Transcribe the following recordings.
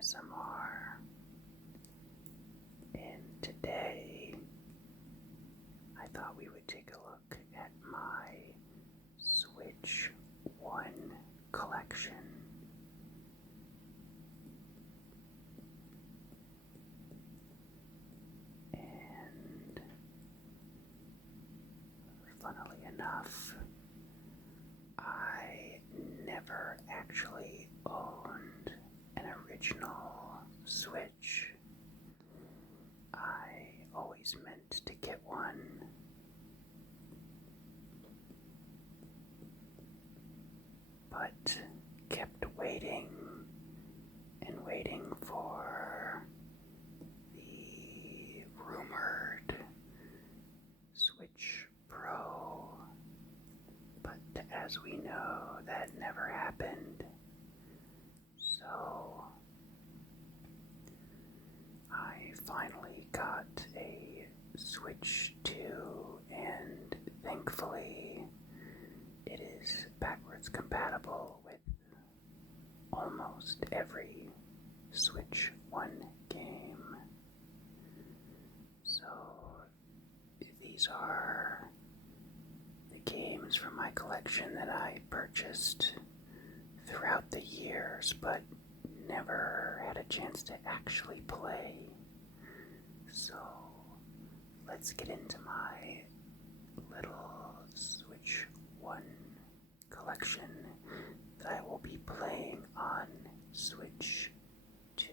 ASMR, and today I thought we would take a look at my Switch 1 collection. And funnily enough, I never actually owned an original Switch. I always meant to get one, but kept waiting and waiting for the rumored Switch Pro. But as we know, that never happened. So I finally got a Switch 2, and thankfully it is backwards compatible with almost every Switch 1 game. So these are the games from my collection that I purchased throughout the years, but never had a chance to actually play. So let's get into my little Switch 1 collection that I will be playing on Switch 2.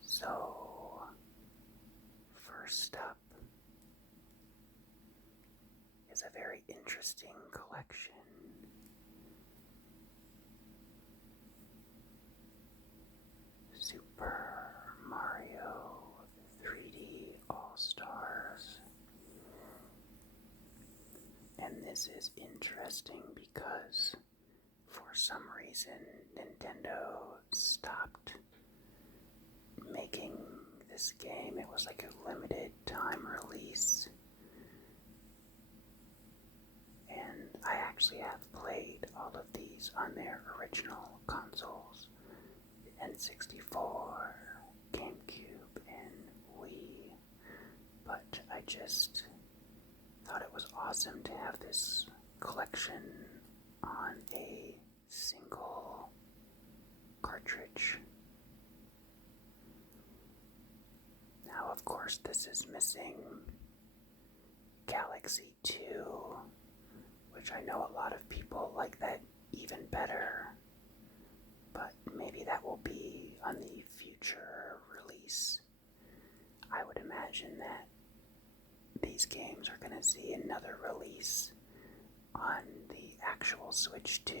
So first up is a very interesting collection. Super Mario 3D All-Stars. And this is interesting because for some reason Nintendo stopped making this game. It was like a limited time release. And I actually have played all of these on their original consoles. N64, GameCube, and Wii, but I just thought it was awesome to have this collection on a single cartridge. Now, of course, this is missing Galaxy 2, which I know a lot of people like that even better. But maybe that will be on the future release. I would imagine that these games are going to see another release on the actual Switch 2,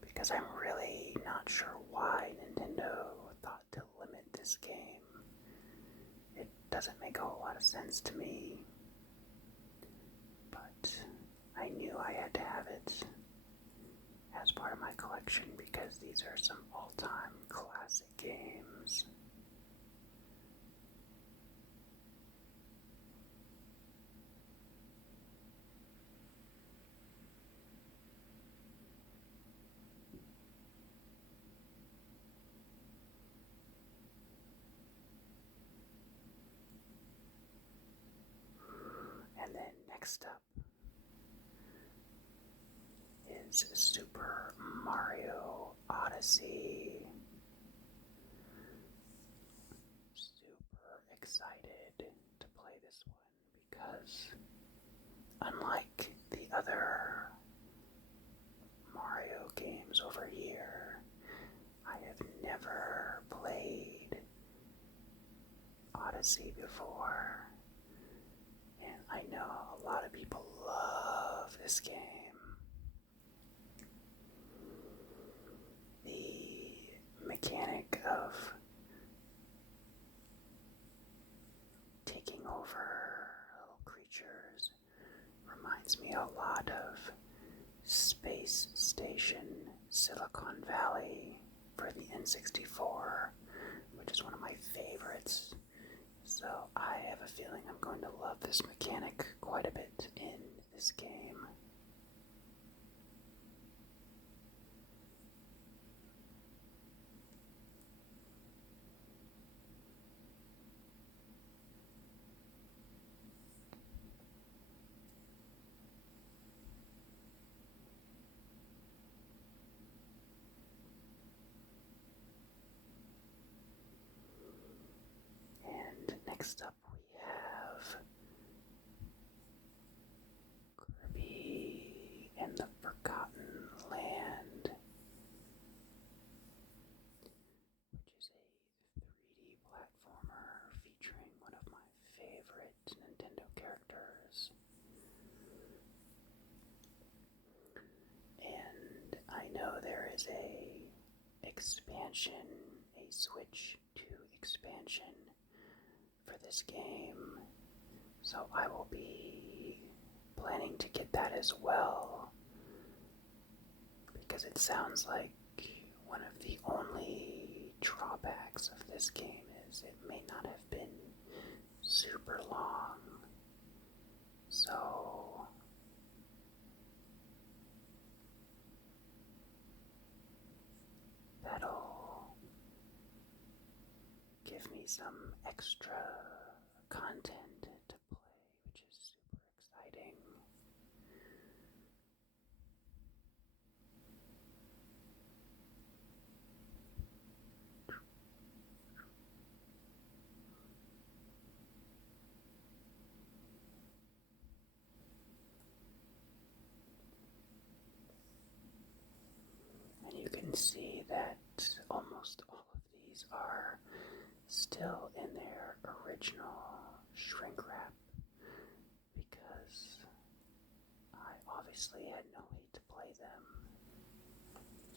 because I'm really not sure why Nintendo thought to limit this game. It doesn't make a whole lot of sense to me, but I knew I had to have it as part of my collection because these are some all-time classic games. And then next up is Super Mario Odyssey. Super excited to play this one because unlike the other Mario games over here, I have never played Odyssey before, and I know a lot of people love this game. The mechanic of taking over little creatures reminds me a lot of Space Station Silicon Valley for the N64, which is one of my favorites. So I have a feeling I'm going to love this mechanic quite a bit in this game. And next up we have Kirby and the Forgotten Land, which is a 3D platformer featuring one of my favorite Nintendo characters. And I know there is a expansion, a Switch 2 expansion for this game, so I will be planning to get that as well, because it sounds like one of the only drawbacks of this game is it may not have been super long. So that'll give me some extra content to play, which is super exciting. And you can see that almost all of these are still in their original shrink wrap, because I obviously had no way to play them.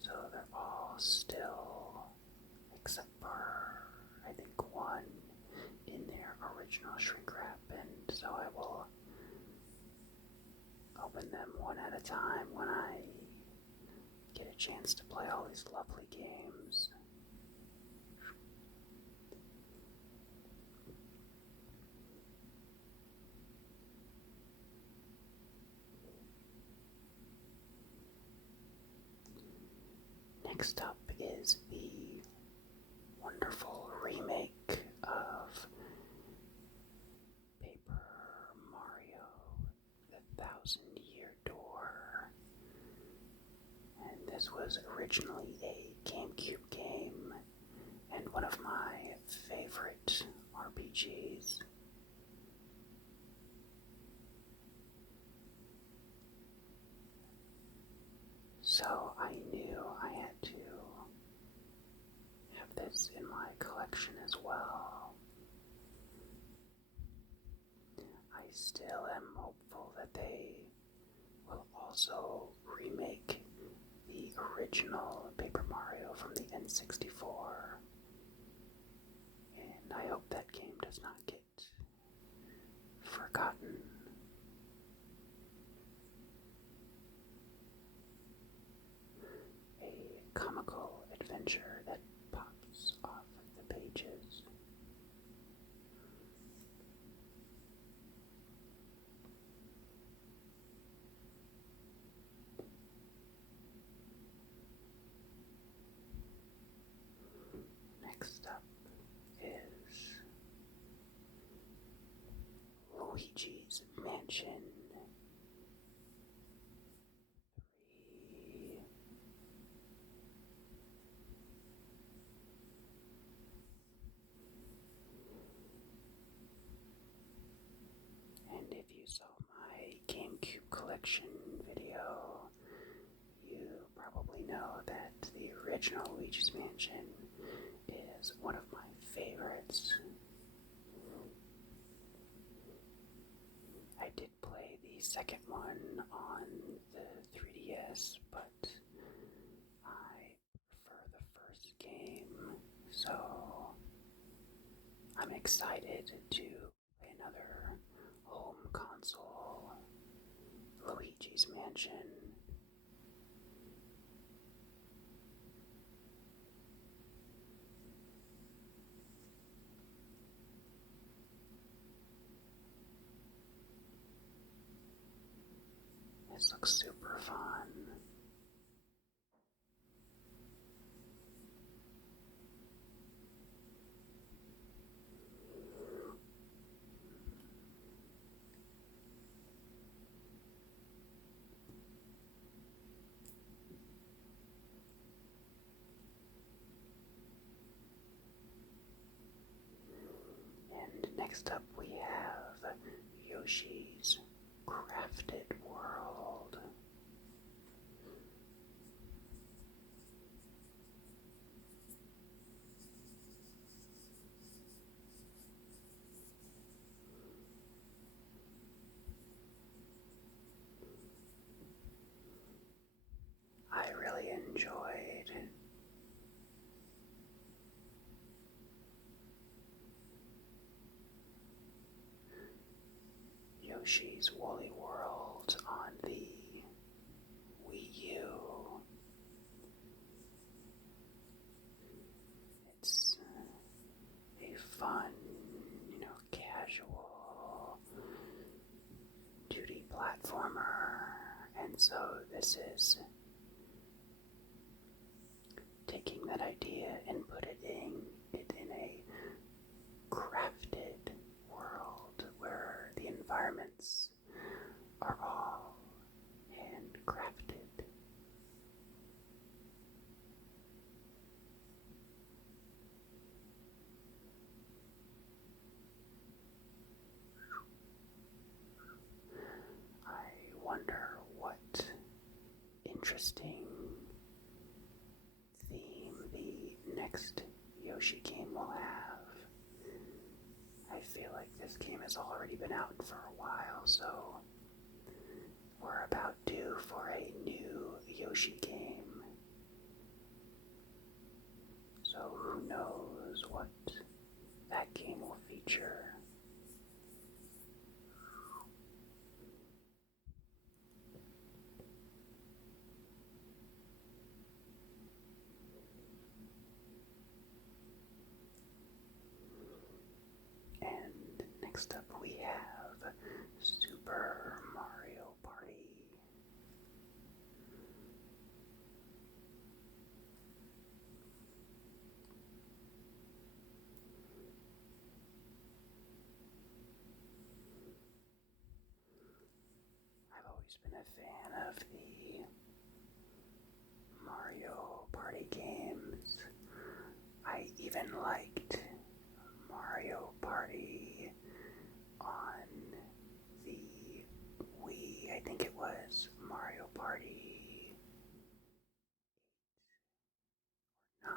So they're all still, except for I think one, in their original shrink wrap, and so I will open them one at a time when I get a chance to play all these lovely games. Next up is the wonderful remake of Paper Mario, The Thousand-Year Door. And this was originally a GameCube game and one of my favorite RPGs. So I knew I had to have this in my collection as well. I still am hopeful that they will also remake the original Paper Mario from the N64. And I hope that game does not get forgotten. A comical adventure that pops off the pages. Next up is Luigi's Mansion 3. And if you saw my GameCube collection video, you probably know that the original Luigi's Mansion is one of my favorites. I did play the second one on the 3DS, but I prefer the first game, so I'm excited to play another home console Luigi's Mansion. This looks super fun. And next up we have Yoshi's Crafted World. I really enjoyed Yoshi's Woolly World on the Wii U. It's a fun, casual 2D platformer, and so this is taking that idea and putting it in a crafted world where the environments are all handcrafted. I wonder what interesting theme the next Yoshi game will have. I feel like this game has already been out for a while, so we're about due for a new Yoshi game. So who knows what that game will feature. And next up we have Super Mario Party. I've always been a fan of the Mario Party games. I even liked Mario Party on the Wii. I think it was Mario Party 9,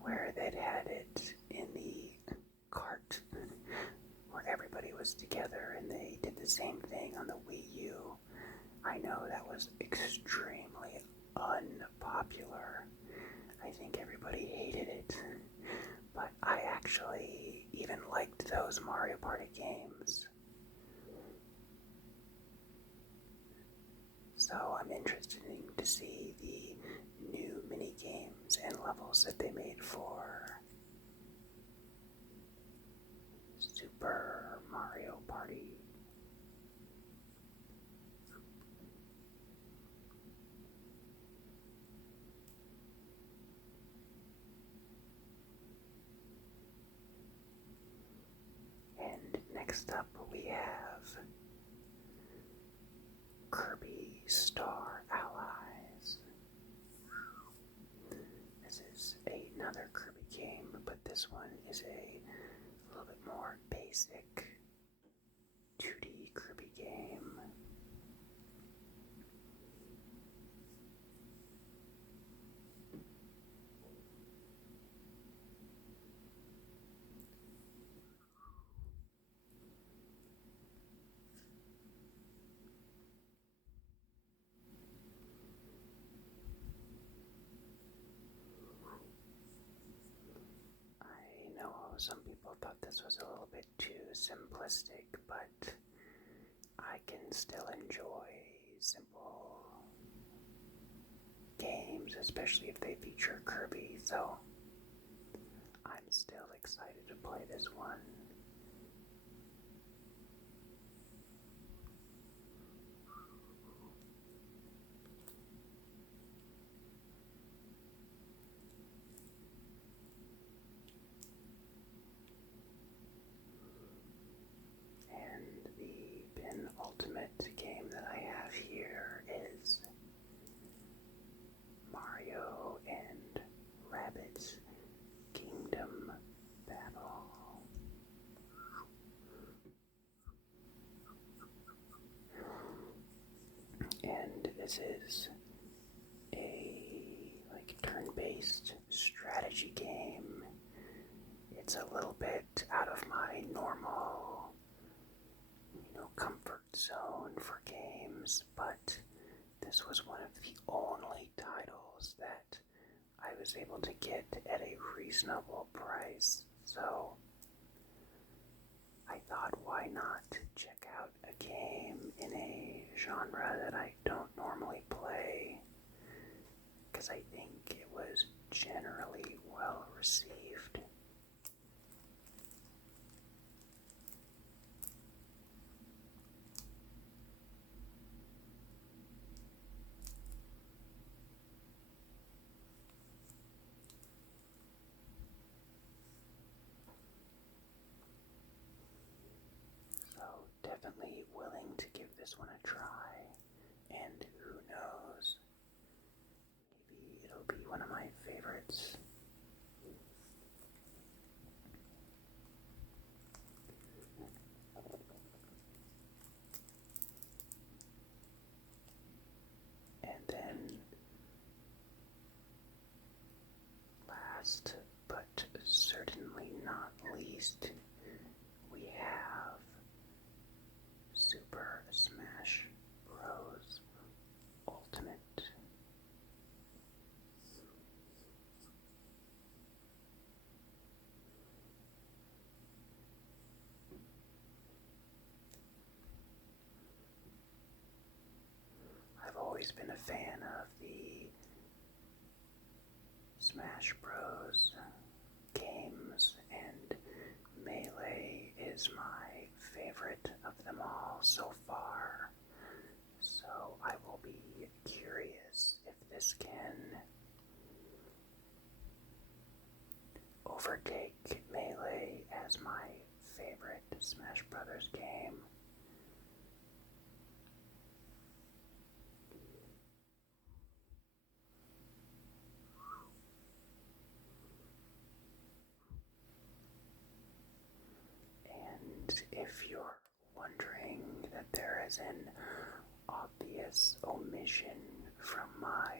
where they'd had it in the cart where everybody was together and they did the same thing on the Wii U. I know that was extremely unpopular. I think everybody hated it. But I actually even liked those Mario Party games. So I'm interested to see the new mini games and levels that they made for Super Mario Party. And next up we have Kirby Star Allies. This is another Kirby game, but this one is a little bit more basic 2D Kirby game. I know some people thought this was a little bit too simplistic, but I can still enjoy simple games, especially if they feature Kirby, so I'm still excited to play this one. This is a turn-based strategy game. It's a little bit out of my normal, comfort zone for games, but this was one of the only titles that I was able to get at a reasonable price. So I thought, why not check out a game in a genre that I don't normally play, because I think it was generally well received. So definitely willing to give this one a try, and who knows, maybe it'll be one of my favorites. And then, last but certainly not least, we have Super Smash Bros. Ultimate. I've always been a fan of the Smash Bros. Games, and Melee is my favorite of them all so far. So I will be curious if this can overtake Melee as my favorite Smash Brothers game. And if you're wondering that there is an obvious omission from my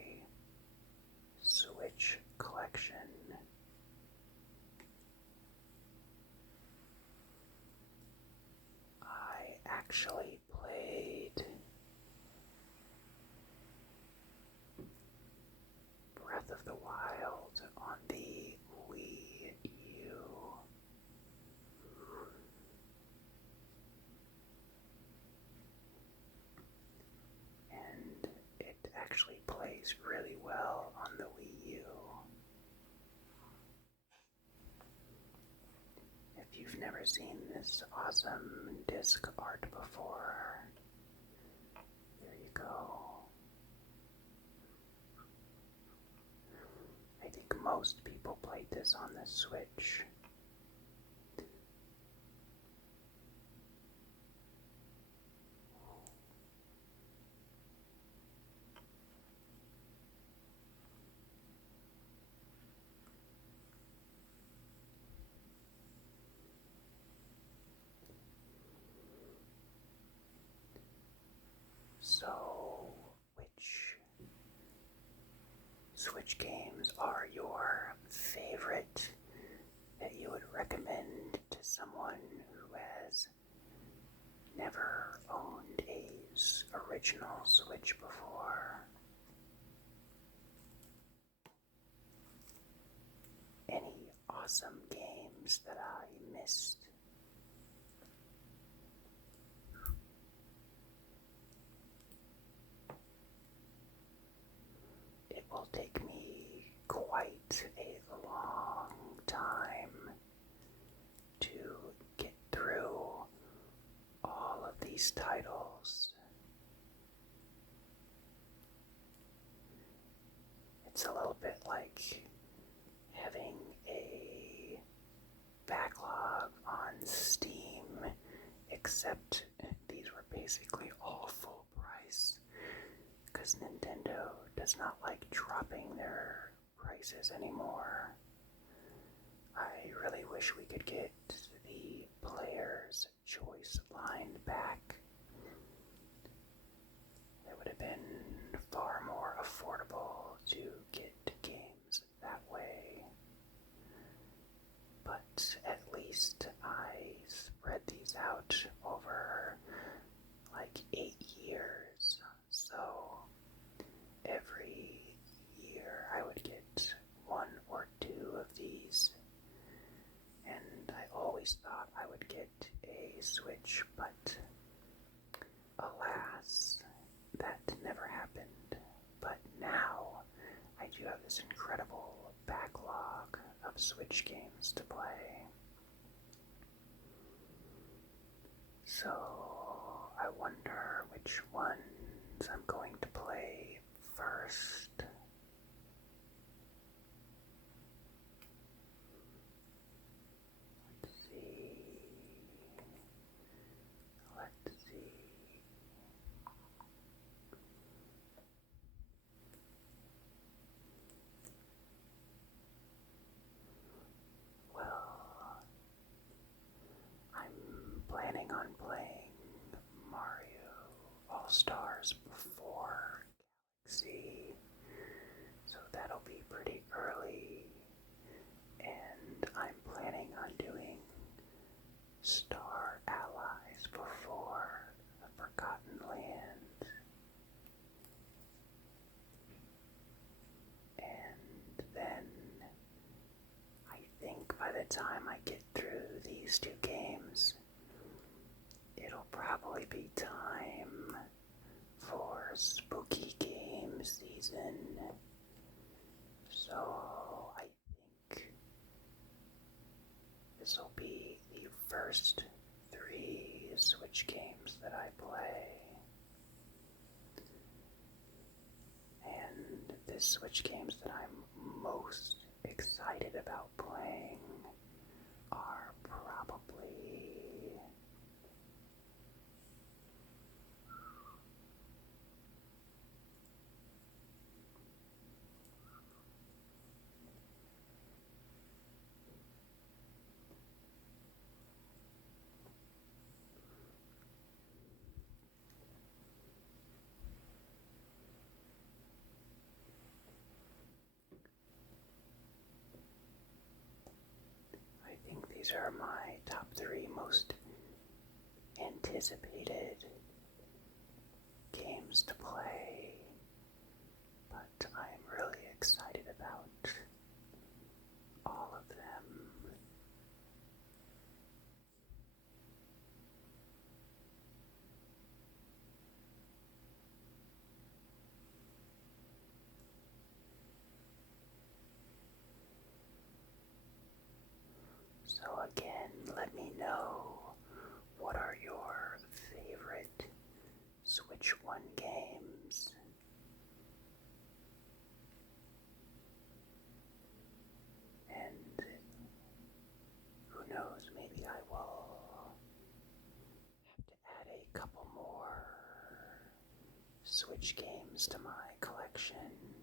Switch collection, I actually played Breath of the Wild on the Wii U. And it actually plays really well on the Wii U. If you've never seen this awesome disc art before, there you go. I think most people played this on the Switch. So, which Switch games are your favorite that you would recommend to someone who has never owned a original Switch before? Any awesome games that I missed? It will take me quite a long time to get through all of these titles. It's a little bit like having a backlog on Steam, except these were basically all full price, because Nintendo does not like dropping their prices anymore. I really wish we could get the Player's Choice line back. That would have been far more affordable to get games that way. But at least I spread these out over like 8 years. So every year I would get one or two of these. And I always thought I would get a Switch, but alas, that never happened. But now I do have this incredible backlog of Switch games to play. So I wonder which ones I'm going to play first. Let's see. Well, I'm planning on playing Mario All-Stars before Galaxy, so that'll be pretty early, and I'm planning on doing Star Allies before the Forgotten Land, and then I think by the time I get through these two games, it'll probably be time for spooky game season. So I think this will be the first 3 Switch games that I play. And the Switch games that I'm most excited about playing are probably I think these are my top 3 most anticipated games to play, but I'm really excited about all of them. So again, let me know, what are your favorite Switch 1 games? And who knows, maybe I will have to add a couple more Switch games to my collection.